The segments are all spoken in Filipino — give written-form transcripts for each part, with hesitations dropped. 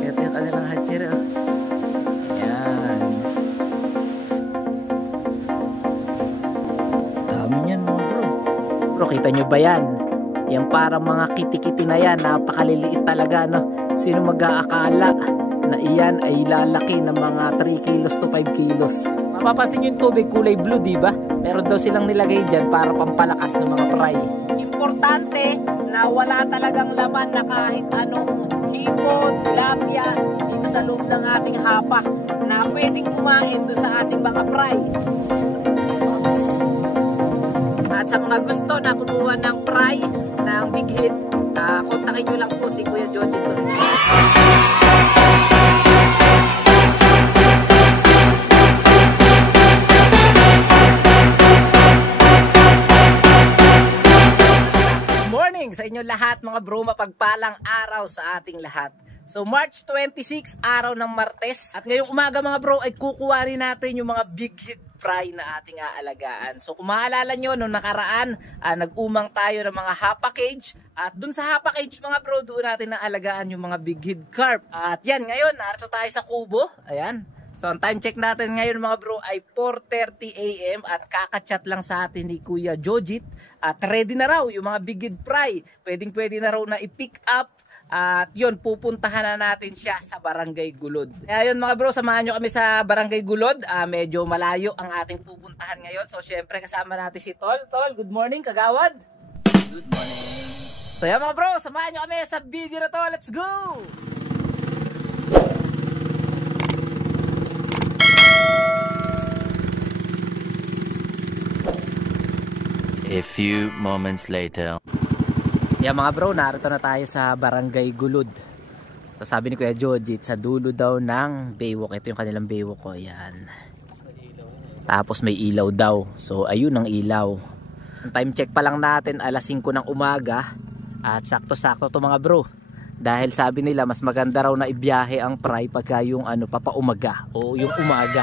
Ito yung kanilang hatchery. Oh. Ayan. Dami niyan mga bro. Bro, kita nyo ba yan? Yung parang mga kiti-kiti na yan, napakaliliit talaga, no? Sino mag-aakala na iyan ay lalaki ng mga 3 kilos to 5 kilos? Mapapansin yung tubig kulay blue, di ba? Meron daw silang nilagay dyan para pampalakas ng mga fry. Importante na wala talagang laman na kahit anong hipon, tilapia dito sa loob ng ating hapa na pwedeng kumain doon sa ating mga fry. At sa mga gusto na kumuha ng fry ng big hit, kontakin nyo lang po si Kuya Jojit. Sa inyo lahat mga bro, mapagpalang araw sa ating lahat. So March 26, araw ng Martes, at ngayong umaga mga bro ay kukuha rin natin yung mga big hit fry na ating aalagaan. So kung maalala nyo, nung nakaraan nag-umang tayo ng mga hapa cage, at dun sa hapa cage mga bro, doon natin naalagaan yung mga big hit carp. At yan, ngayon narito tayo sa kubo. Ayan. So ang time check natin ngayon mga bro ay 4:30 AM at kakachat lang sa atin ni Kuya Jojit at ready na raw yung mga big head fry. Pwede na raw na i-pick up at yun, pupuntahan na natin siya sa Barangay Gulod. Kaya yun mga bro, samahan nyo kami sa Barangay Gulod. Medyo malayo ang ating pupuntahan ngayon. So syempre kasama natin si Tol. Tol, good morning kagawad. Good morning. So yan mga bro, samahan nyo kami sa video na to. Let's go! A few moments later. Yeah mga bro, narito na tayo sa Barangay Gulod. So sabi ni Kuya Jojit, sa dulo daw ng baywalk. Ito yung kanilang baywalk ko. Ayan. Tapos may ilaw daw. So ayun ang ilaw. Ang time check pa lang natin, alas 5 ng umaga. At sakto-sakto to mga bro. Dahil sabi nila, mas maganda raw na ibiyahe ang fry pagka yung papaumaga o yung umaga.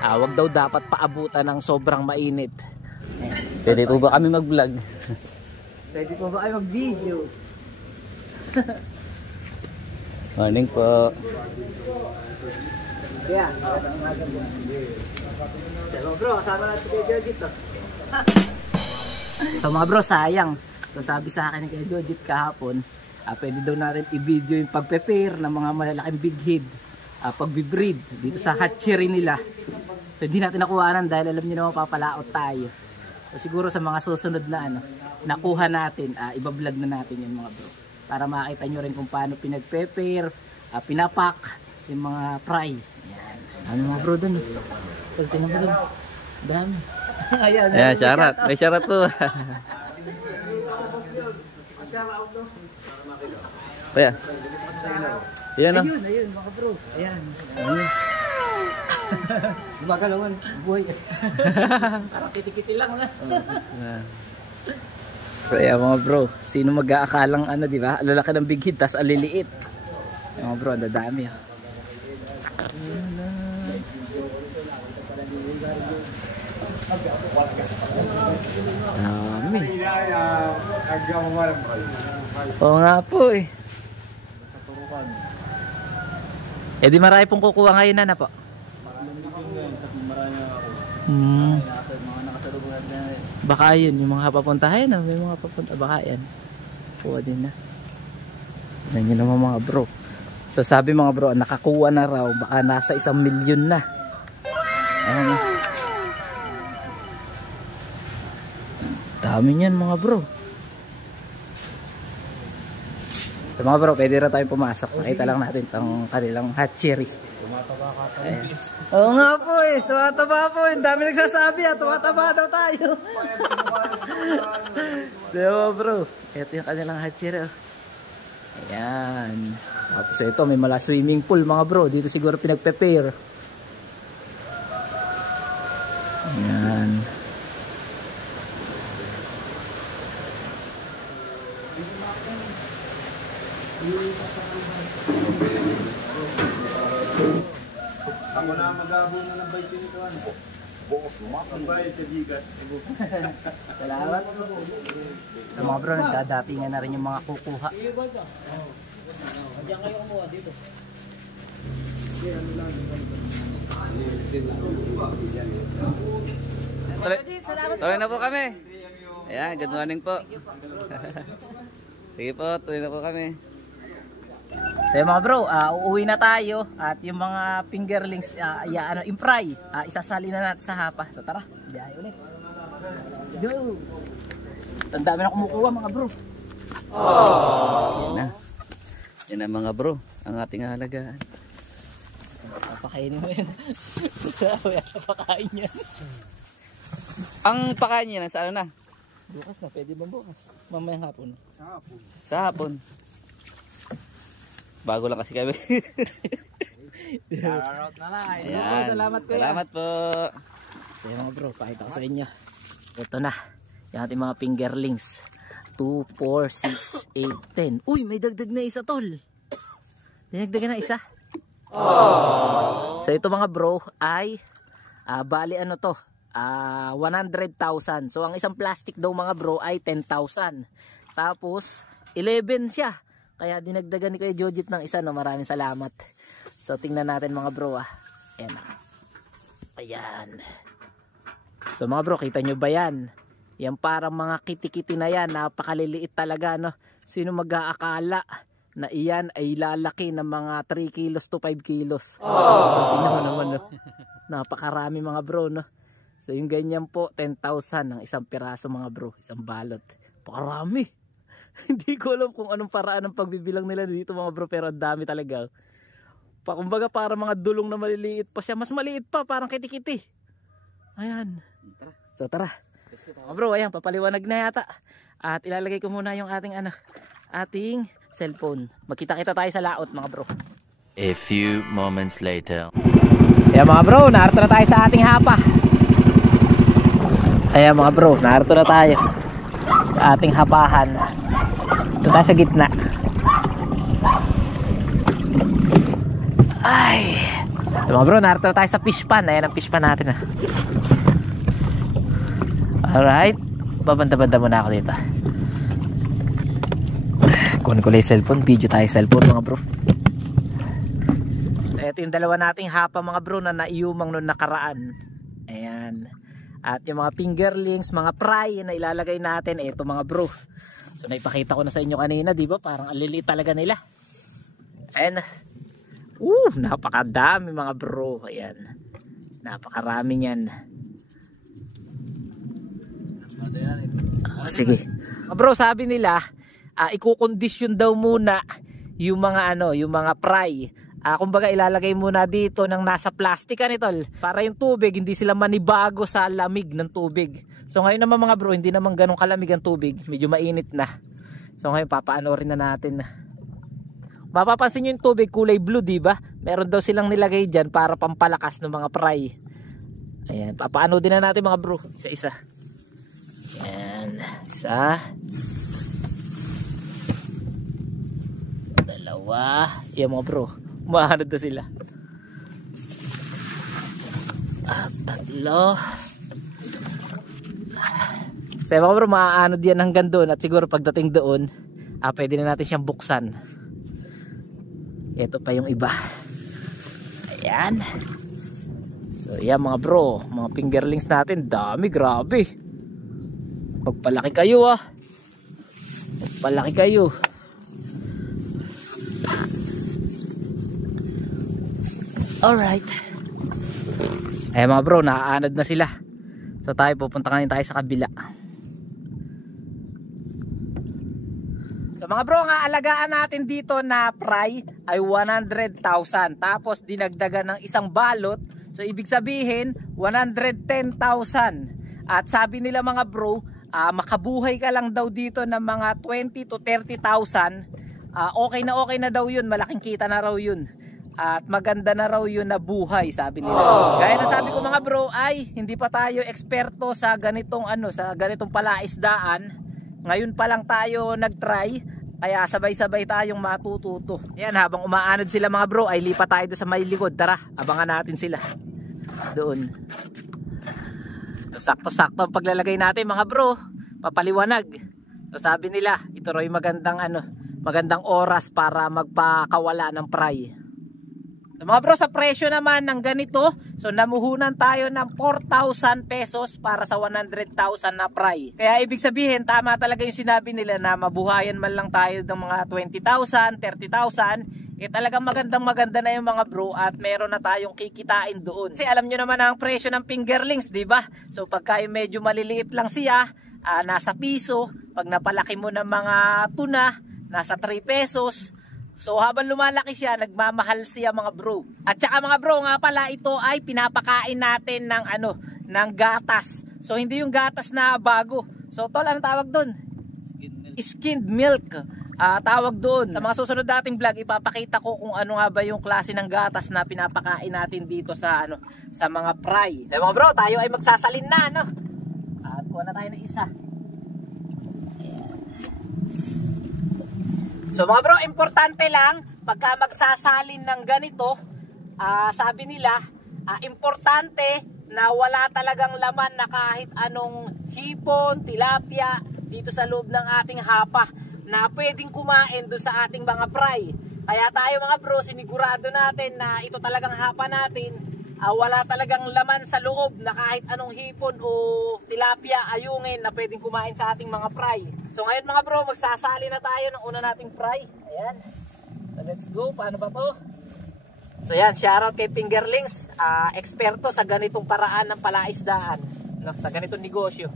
Wag daw dapat paabutan ng sobrang mainit. Pwede po ba kami mag-vlog? Pwede po ba kayo mag-video? Morning po. Yeah, so bro, kasama natin kay Jojit to. So mga bro, sayang. So sabi sa akin ni kay Jojit kahapon, pwede daw natin i-video yung pag-prepare ng mga malalaking big head, pag-breed dito sa hatchery nila. So hindi natin nakuhanan dahil alam niyo naman papalaot tayo. So siguro sa mga susunod na nakuha natin, ibablog na natin yung mga bro. Para makita nyo rin kung paano pinag-prepare, pinapak yung mga fry. Ayan. Ano mga bro dun? Tingnan mo dun. Dami. Ayan, syarat. May syarat po. Ayan. Ayan. Ayun mga bro. Ayan. Gumagalawan, buhay. Parang kiti-kiti lang na. So yeah, mga bro, sino mag-aakalang di ba? Lalaki ng big hit, tas aliliit. Mga bro, ang dadami. Dami. Oo nga po eh. Di marami pong kukuha ngayon na po. Baka yun, yung mga papuntahan na, may mga papunta, baka yan kuha din na. Yan yun naman mga bro. So sabi mga bro, nakakuha na raw, baka nasa 1 milyon na. Ayan na. Dami niyan mga bro. So mga bro, pwede na tayong pumasok. Nakita lang natin itong kanilang hatchery. Oo nga po eh, tumataba po. Ang dami nagsasabi tumataba daw tayo. So bro, ito yung kanilang hatchery. Ayan. Tapos ito, may mala swimming pool mga bro. Dito siguro pinag-prepare. Ayan. Ako na magabo na ng bike nito ano. Bongos mo, ang bayad sa digat. Salamat. So, mga bro, nagdadatingan na rin yung mga kukuha. Diyan kayo kumuha dito. Tuloy na po kami. Ayan, good morning po. Sige po, tuloy na po kami. So mga bro, uuwi na tayo at yung mga fingerlings, yung fry, isasali na natin sa hapa. So tara, biyahe ulit. Let's go! Ang dami na kumukuha mga bro. Yan na. Yan na mga bro, ang ating halagaan. Papakainin mo yan. Wala na pakain yan. Ang pakain niya, sa ano na? Bukas na, pwede ba bukas? Mamayang hapon. Sa hapon. Bago lang kasi kami. Shoutout na lang. Ayan. Salamat kuya. Salamat po. So mga bro, pakita ko sa inyo. Ito na, yung ating mga fingerlings. 2, 4, 6, 8, 10. Uy, may dagdag na isa tol. Dinagdagan na isa. So ito mga bro ay bali ano to, 100,000. So ang isang plastic daw mga bro ay 10,000. Tapos 11 siya. Kaya dinagdagan ni Kuya Jojit ng isa, no? Maraming salamat. So tingnan natin mga bro Ayan. Ayan. So mga bro, kita nyo ba yan? Yan parang mga kiti-kiti na yan. Napakaliliit talaga, no? Sino mag-aakala na iyan ay lalaki ng mga 3 kilos to 5 kilos? Tingnan mo naman, no? Napakarami mga bro, no? So yung ganyan po, 10,000 ng isang piraso mga bro. Isang balot. Pakarami. Hindi ko alam kung anong paraan ng pagbibilang nila dito mga bro, pero ang dami talaga. Kumbaga para mga dulong na maliliit pa siya. Mas maliit pa, parang kiti-kiti. Ayan. So tara. Mga bro, ayan, papaliwanag na yata. At ilalagay ko muna yung ating ating cellphone. Magkita-kita tayo sa laot mga bro. A few moments later. Ayan mga bro, narito na tayo sa ating hapa. Ayan mga bro, narito na tayo sa ating hapahan. Ito tayo sa gitna. Ay. So mga bro, narito na tayo sa fish pan. Ayan ang fish pan natin Alright. Babanda-banda muna ako dito. Kunin ko lang yung cellphone. Video tayo cellphone mga bro. Ito yung dalawa nating hapa mga bro na naiumang noong nakaraan. Ayan. At yung mga fingerlings, mga fry na ilalagay natin. Ito mga bro. So naipakita ko na sa inyo kanina, di ba? Parang aliliit talaga nila. Ayan. Napakadami mga bro. Ayan. Napakarami niyan. Sige. Mga bro, sabi nila, i-condition daw muna yung mga yung mga fry. Kumbaga ilalagay muna dito ng nasa plastic tol, para yung tubig hindi sila manibago sa lamig ng tubig. So ngayon naman mga bro, hindi naman ganun kalamig ang tubig, medyo mainit na. So ngayon papaano rin na natin. Mapapansin nyo yung tubig kulay blue, di ba? Meron daw silang nilagay dyan para pampalakas ng mga fry. Ayan, papaano din na natin mga bro, isa-isa. Ayan, isa, dalawa, yan mga bro. Mahanod na sila. Tatlo. Sa mga bro, maaanod yan hanggang doon. At siguro pagdating doon, pwede na natin siyang buksan. Ito pa yung iba. Ayan. So yan mga bro, mga fingerlings natin. Dami, grabe. Pagpalaki kayo Pagpalaki kayo. Alright. Ayan mga bro, naaanod na sila. So tayo, pupunta ngayon tayo sa kabila. So mga bro, ang aalagaan natin dito na fry ay 100,000. Tapos dinagdagan ng isang balot. So ibig sabihin 110,000. At sabi nila mga bro, makabuhay ka lang daw dito ng mga 20 to 30,000. Okay na daw yun, malaking kita na raw yun. At maganda na raw yun na buhay, sabi nila. Gaya na sabi ko mga bro, ay hindi pa tayo eksperto sa ganitong sa ganitong palaisdaan. Ngayon pa lang tayo nag-try, kaya sabay-sabay tayong matututo. Yan, habang umaanod sila mga bro, ay lipat tayo doon sa may likod. Tara, abangan natin sila doon. So, sakto-sakto ang paglalagay natin mga bro, papaliwanag. So sabi nila, ito raw yung magandang magandang oras para magpakawala ng fry. So mga bro, sa presyo naman ng ganito, so namuhunan tayo ng 4,000 pesos para sa 100,000 na fry. Kaya ibig sabihin, tama talaga yung sinabi nila na mabuhayan man lang tayo ng mga 20,000, 30,000. Talagang maganda na yung mga bro at meron na tayong kikitain doon. Kasi alam nyo naman ang presyo ng fingerlings, di ba? So pagka medyo maliliit lang siya, nasa piso. Pag napalaki mo ng mga tuna, nasa 3 pesos. So habang lumalaki siya, nagmamahal siya mga bro. At saka mga bro, nga pala ito ay pinapakain natin ng ng gatas. So hindi yung gatas na bago. So tol, ano tawag doon? Skimmed milk. Tawag doon. Sa mga susunod nating vlog, ipapakita ko kung ano nga ba yung klase ng gatas na pinapakain natin dito sa sa mga fry. So mga bro, tayo ay magsasalin na, At kuha na tayo ng isa. So mga bro, importante lang pagka magsasalin ng ganito, sabi nila, importante na wala talagang laman na kahit anong hipon, tilapia dito sa loob ng ating hapa na pwedeng kumain doon sa ating mga fry. Kaya tayo mga bro, sinigurado natin na ito talagang hapa natin, wala talagang laman sa loob na kahit anong hipon o tilapia, ayungin na pwedeng kumain sa ating mga fry. So ngayon mga bro, magsasali na tayo ng una nating fry. Ayan. So let's go. Paano ba to? So yan, shoutout kay Fingerlings, eksperto sa ganitong paraan ng palaisdaan, sa ganitong negosyo.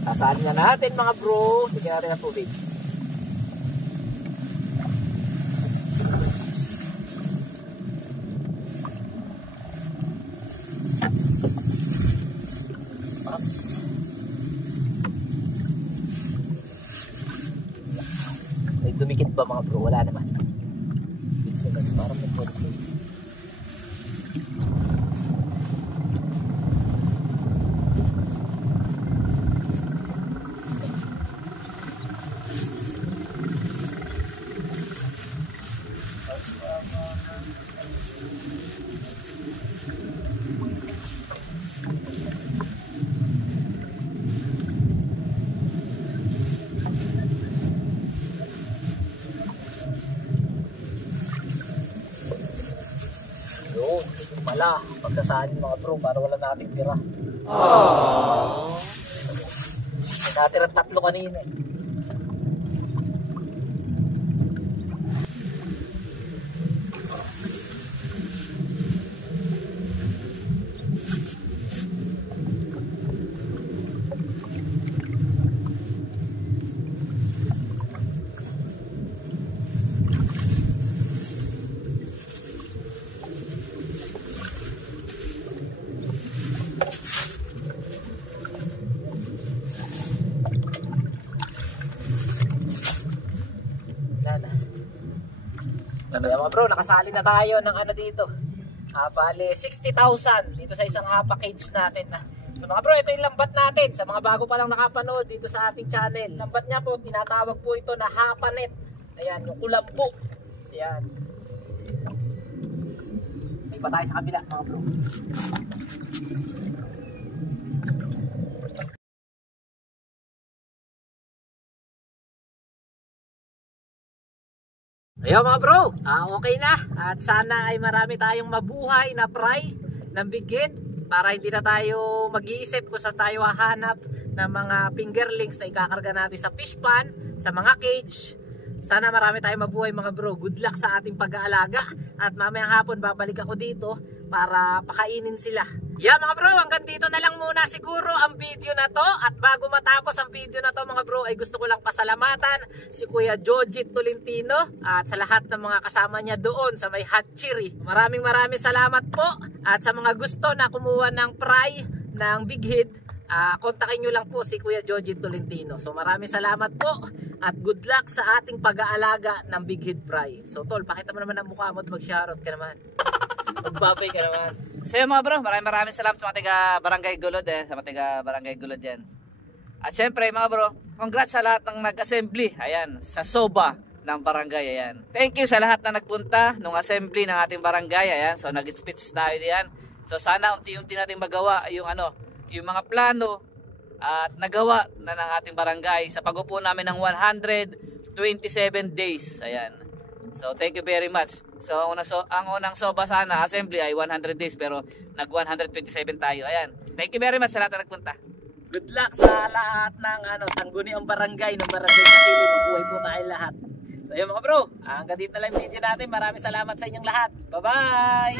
Sasali na natin mga bro. Bigyan natin ng tubig. May dumikit ba mga bro? Wala naman. Parang may konti. Wala, pagsasahin mga bro para wala nating tira. Natirang 3 kanina eh. Kaya mga bro, nakasali na tayo ng dito. Bale, 60,000 dito sa isang hapa cage natin. So mga bro, ito yung lambat natin. Sa mga bago pa lang nakapanood dito sa ating channel. Lambat niya po, tinatawag po ito na hapa net. Ayan, yung kulambo. Ayan. Hindi pa tayo sa kabila mga bro. Ayan mga bro, okay na. At sana ay marami tayong mabuhay na fry ng bigit para hindi na tayo mag-iisip kung saan tayo hahanap ng mga fingerlings na ikakarga natin sa fish pan, sa mga cage. Sana marami tayong mabuhay mga bro. Good luck sa ating pag-aalaga. At mamayang hapon babalik ako dito para pakainin sila. Yeah mga bro, hanggang dito na lang muna siguro ang video na to. At bago matapos ang video na to mga bro, ay gusto ko lang pasalamatan si Kuya Jojit Tolentino at sa lahat ng mga kasama niya doon sa may hatchery. Maraming salamat po. At sa mga gusto na kumuha ng fry ng big head, kontakin nyo lang po si Kuya Jojit Tolentino. So maraming salamat po at good luck sa ating pag-aalaga ng big head fry. So tol, pakita mo naman ang mukha mo at mag-shoutout ka naman. Magbabay ka naman. So yun mga bro, maraming salamat sa mga taga Barangay Gulod sa mga taga Barangay Gulod yan. At syempre mga bro, congrats sa lahat ng nag-assembly, ayan, sa SOBA ng barangay, ayan. Thank you sa lahat na nagpunta nung assembly ng ating barangay, ayan. So nag-speech tayo diyan. So sana unti-unti nating magawa yung yung mga plano at nagawa na ng ating barangay sa pag-upo namin ng 120 27 days. Ayan. So, thank you very much. So, ang unang soba sana, assembly ay 100 days, pero nag-127 tayo. Ayan. Thank you very much sa lahat na nagpunta. Good luck sa lahat ng sangguniang barangay ng Barangay Kasili. Mabuhay po tayo lahat. So yun mga bro, hanggang dito na lang yung video natin. Maraming salamat sa inyong lahat. Bye-bye!